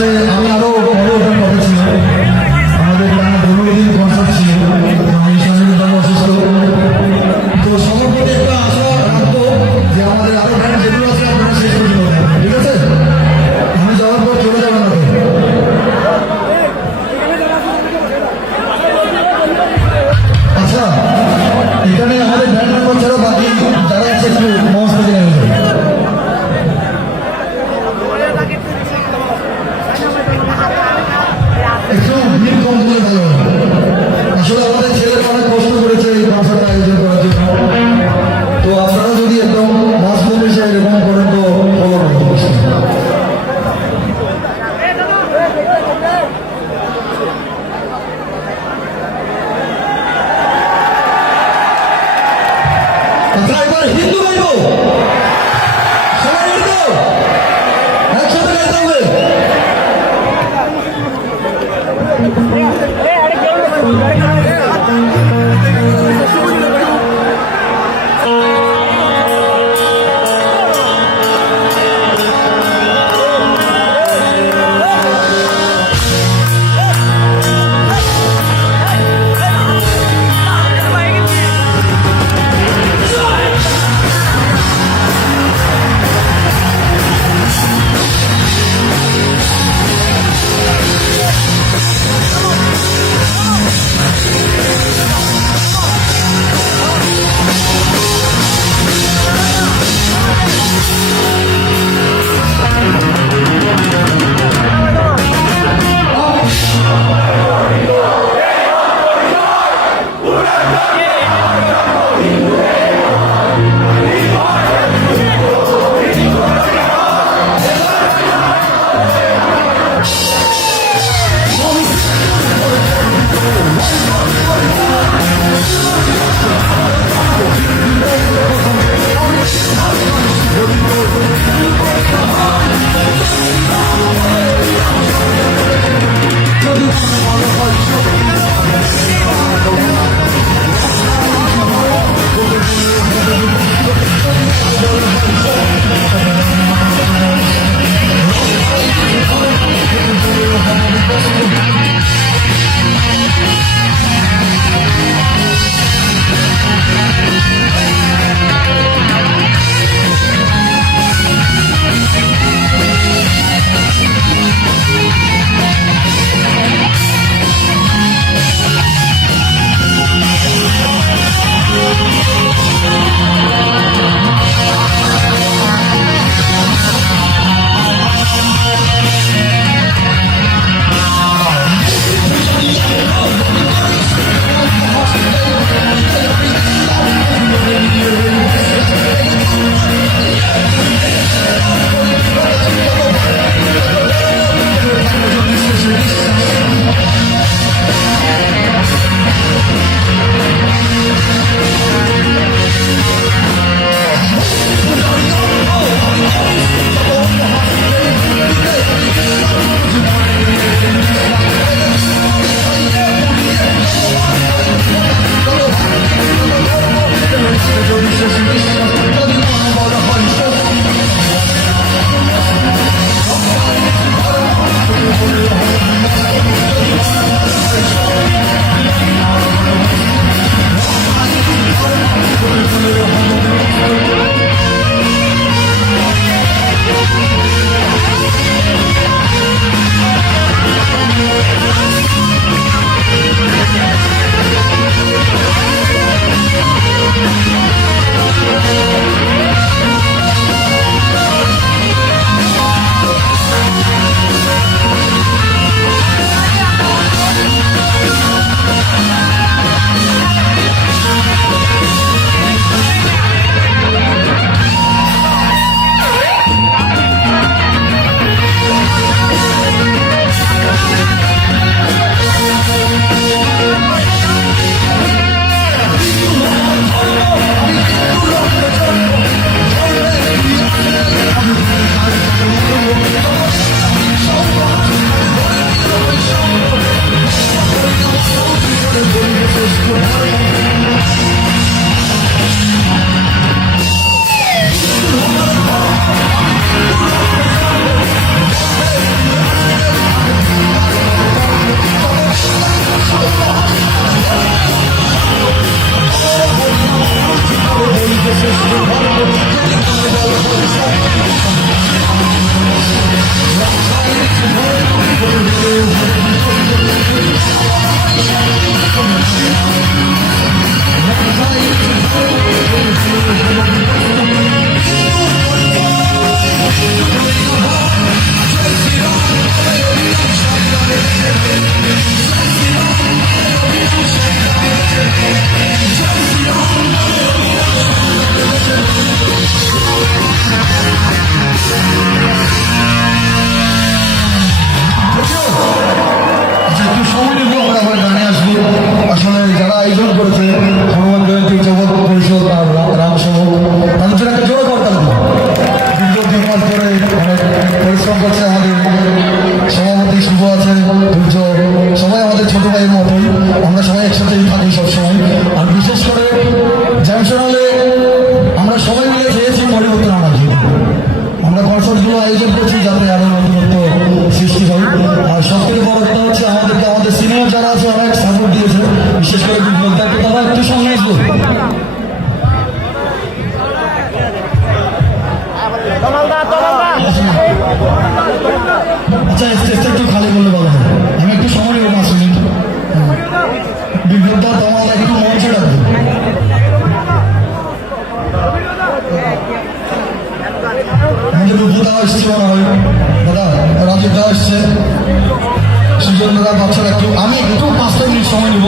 আসলে আমি আরো বড় ওঠার কথা ছিল, আমাদের গ্রামে 15 দিন কনসার্ট ছিল, আমি শারীরিক অসুস্থ। তো সবার প্রতি একটা আশা রাখবো যে আমাদের আরো ব্যান্ড যেগুলো আছে আপনারা শেষ পর্যন্ত দেখেন, ঠিক আছে? আমি যাওয়ার পর চলে যাবেন না। আচ্ছা, এখানে আমাদের ব্যান্ড মেম্বার ছাড়া বাকি যারা আছে একটু মঞ্চ থেকে নেমে যাবে। একটু ভিড় কম করে ভালো হবে। আসলে আমাদের ছেলেরা অনেক কষ্ট করেছে এই কনসার্ট আয়োজন করার জন্য। তো আপনারা যদি একদম মাস কমিশন এরকম করেন তো ভালো হবে। আচ্ছা, এবার হিন্দু গাইব, সবাই গাইব, একসাথে গাইতে হবে। আচ্ছা স্টেজটা একটু খালি করলে ভালো হয়, আমি একটু সময় নেব 5 মিনিট। বিপ্লব দা তোমার একটু মঞ্চে রাখবো। আমাদের রূপদা এসছে মনে হয়, দাদা রাজীব দা এসছে, সুজন দাদা, বাচ্চারা একটু, আমি একটু 5 মিনিট সময় নেব।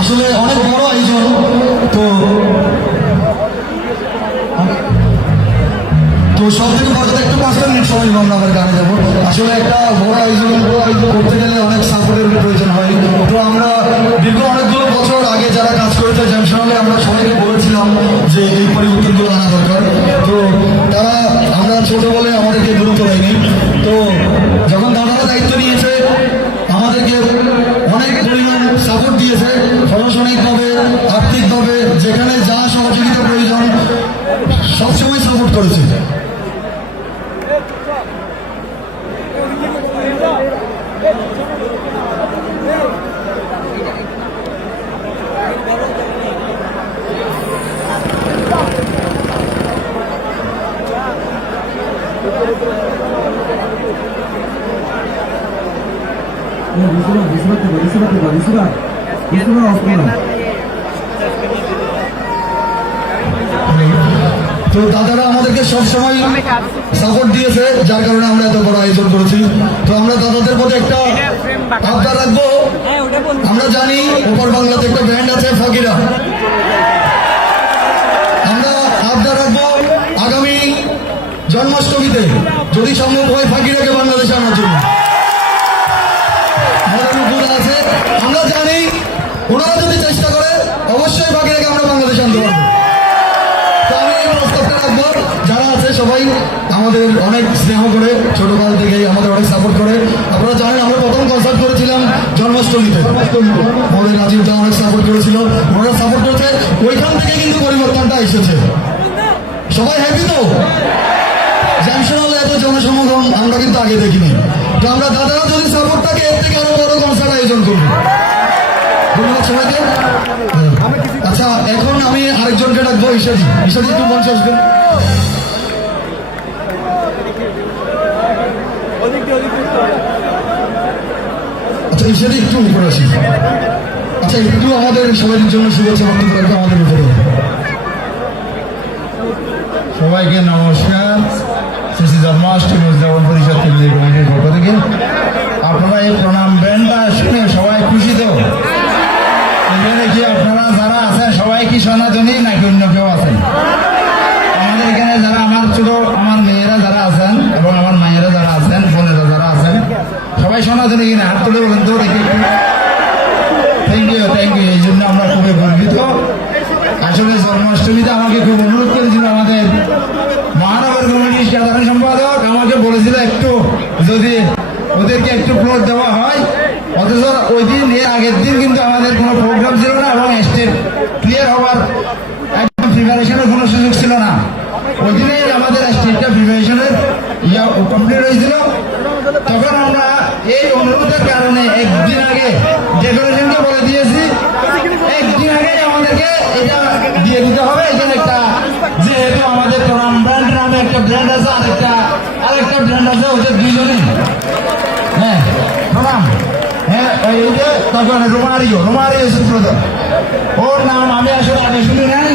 আসলে অনেক বড় আয়োজন, তো সব থেকে বড় কথা একটু 5 মিনিট সময় নেব, আমরা আবার গানে যাবো। আসলে একটা বড় আয়োজন করতে গেলে অনেক সাপোর্টের প্রয়োজন হয়। তো আমরা দীর্ঘ অনেকগুলো বছর আগে যারা কাজ করেছে জ্যামশনালে, আমরা সবাইকে বলেছিলাম যে এই পরিবর্তনগুলো আনা দরকার। তো তারা, আমরা ছোট বলে আমাদেরকে গুরুত্ব দেয়নি। তো যখন দাদারা দায়িত্ব নিয়েছে, আমাদেরকে অনেক পরিমাণ সাপোর্ট দিয়েছে, প্রশাসনিকভাবে, আর্থিকভাবে, যেখানে যা সহযোগিতা প্রয়োজন সবসময় সাপোর্ট করেছে। তো দাদারা আমাদেরকে সবসময় সাপোর্ট দিয়েছে, যার কারণে আমরা এত বড় আয়োজন করেছি। তো আমরা দাদাদের প্রতি একটা আবদার রাখবো। আমরা জানি ওপর বাংলাতে একটা ব্যান্ড আছে ফকিরা, আমরা আবদার রাখবো আগামী জন্মাষ্টমীতে যদি সম্ভব হয় ফকিরাকে বাংলাদেশে আনার জন্য। আছে, আমরা জানি ওনারা যদি চেষ্টা করে অবশ্যই ফকিরাকে আমরা বাংলাদেশে আনতে পারবো। তো আমি এই প্রস্তাবটা রাখবো, যারা আছে সবাই আমাদের অনেক স্নেহ করে, ছোটকাল থেকেই আমাদের অনেক সাপোর্ট করে। আপনারা জানেন আমরা প্রথম কনসার্ট করেছিলাম জন্মাষ্টমীতে, আমাদের রাজীবদা অনেক সাপোর্ট করেছিল, ওনারা সাপোর্ট করেছে, ওইখান থেকে কিন্তু পরিবর্তনটা এসেছে। সবাই হ্যাপি তো? জ্যামশনালে এত জনসমাগম আমরা কিন্তু আগে দেখিনি। তো আমরা দাদারা যদি সাপোর্ট থাকে, এর থেকে আরো বড় কনসার্ট আয়োজন করবো। ধন্যবাদ সবাইকে। আচ্ছা, এখন আমি আরেকজনকে ডাকবো, ঈশাদি। ঈশাদি একটু মঞ্চে আসবেন। আচ্ছা ঈশাদি একটু উপরে আসি। আচ্ছা একটু আমাদের সবাইয়ের জন্য শুভেচ্ছা বক্তব্য রাখবো আমাদের উপরে। সবাইকে নমস্কার। শ্রী জন্মাষ্টমী উদযাপন পরিষদ কেন্দ্রীয় কমিটির পক্ষ থেকে আপনারা এই প্রণাম ব্যান্ডটা শুনে সবাই খুশি তো? এখানে কি আপনারা যারা আছেন সবাই কি সনাতনী নাকি অন্য কেউ আছেন? আমাদের এখানে যারা আমার মেয়েরা যারা আছেন এবং আমার মায়েরা যারা আছেন, বোনেরা যারা আছেন, সবাই সনাতনী কিনা? হাত তুলে বলেন তো দেখি। Thank you. এই জন্য আমরা খুবই গর্বিত। আসলে জন্মাষ্টমীতে আমাকে খুব অনুরোধ করেছিল আমাদের মহানগর কমিটির সাধারণ সম্পাদক, আমাকে বলেছিল একটু যদি ওদেরকে একটু প্লট দেওয়া হয়। অথচ ওই দিন, এর আগের দিন কিন্তু আমাদের কোনো প্রোগ্রাম ছিল না এবং স্টেট ক্লিয়ার হওয়ার একদম প্রিপারেশনের কোনো সুযোগ ছিল না। ওই দিনেই আমাদের স্টেটটা প্রিপারেশনের কমপ্লিট হয়েছিল। তখন আমরা এই অনুরোধের কারণে একদিন আগে ডেকোরেশনকে বলে দিয়েছি, একদিন আগে আমাদেরকে এটা দিয়ে দিতে হবে। এখানে একটা, যেহেতু আমাদের প্রণাম ব্র্যান্ড নামে একটা ব্র্যান্ড আছে, আরেকটা ব্র্যান্ড আছে, ওদের দুইজনই, হ্যাঁ প্রণাম, হ্যাঁ এই যে তখন রোমারিও সুব্রত, ওর নাম আমি আসলে আগে শুনি নাই।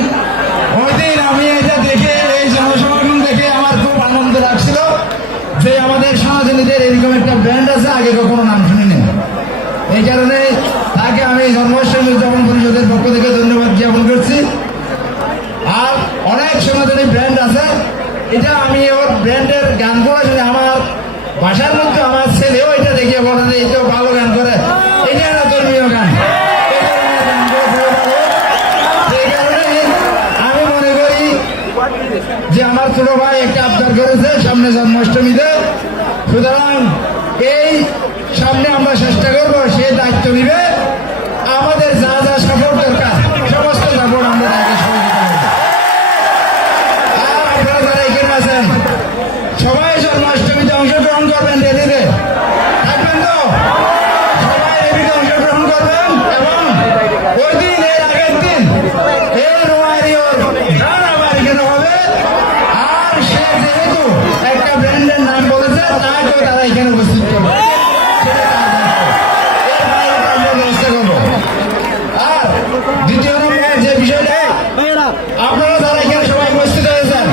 ওই দিন আমি এটা দেখে, এই জনসমাগম দেখে আমার খুব আনন্দ লাগছিল যে আমাদের সনাতনীদের এরকম একটা ব্র্যান্ড আছে, আগে কখনো নাম শুনিনি। এই কারণে তাকে আমি জন্মাষ্টমী উদযাপন পরিষদের পক্ষ থেকে ধন্যবাদ জ্ঞাপন করছি। আর অনেক সনাতনী ব্র্যান্ড আছে, এটা আমি ওর ব্র্যান্ডের গানগুলো শুনে আমার ভাষার মধ্যে আমার ছেলেও এটা দেখিয়ে বলে যে এটাও ভালো গান করে, এটা একটা ধর্মীয় গান। সেই কারণে আমি মনে করি যে আমার ছোট ভাই একটা আবদার করেছে সামনে জন্মাষ্টমীতে, সুতরাং এই সামনে আমরা চেষ্টা করবো, সে দায়িত্ব নিবে, আমাদের যা যা সাপোর্ট দরকার সমস্ত সাপোর্ট আমরা তাকে সহযোগিতা করবো। আর আপনারা যারা এখানে আছেন সবাই জন্মাষ্টমীতে অংশগ্রহণ করবেন, রেলিতে থাকবেন তো? সবাই রেলিতে অংশগ্রহণ করবেন এবং ওই দিন, এর আগের দিন এই রোমারিওর গান আবার এখানে হবে। আর সে যেহেতু একটা ব্র্যান্ডের নাম বলেছে, তাকেও তারা এখানে উপস্থিত করবে। আপনারা যারা এখানে সবাই উপস্থিত হয়েছেন